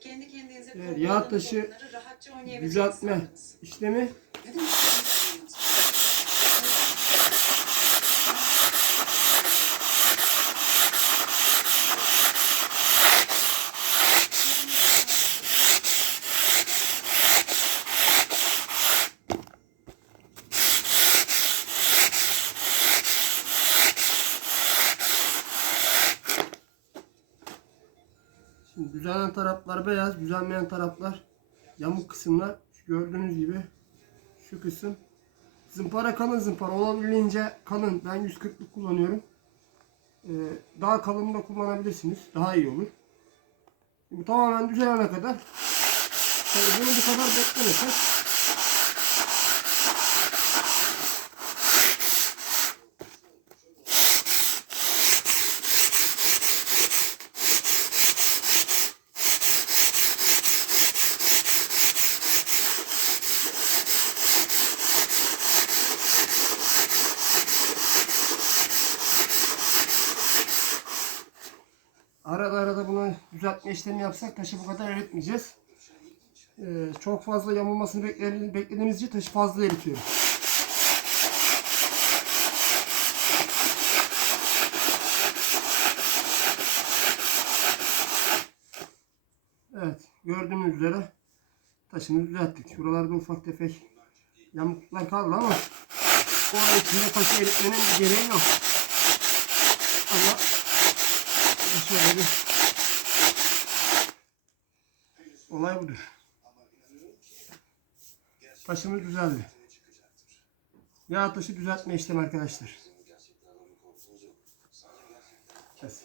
Kendi kendinize Evet, yağ taşı Düzeltme işlemi Şimdi düzelen taraflar beyaz, düzenmeyen taraflar yamuk kısımlar. Gördüğünüz gibi şu kısım. Zımpara kalın zımpara olabildiğince kalın. Ben 140'lık kullanıyorum. Ee, daha kalın da kullanabilirsiniz. Daha iyi olur. Bu tamamen düzelene kadar tabii bunu bu kadar beklemesek Arada arada bunu düzeltme işlemi yapsak taşı bu kadar eritmeyeceğiz. Ee, çok fazla yamulmasını beklediğimiz, için taşı fazla eritiyor. Evet gördüğünüz üzere taşını düzelttik. Şuralarda ufak tefek yamukluklar kaldı ama o içinde taşı eritmenin bir gereği yok. Ama şöyle bir olay budur. Taşımız düzeldi. Yağ taşı düzeltme işlemi arkadaşlar. Kes.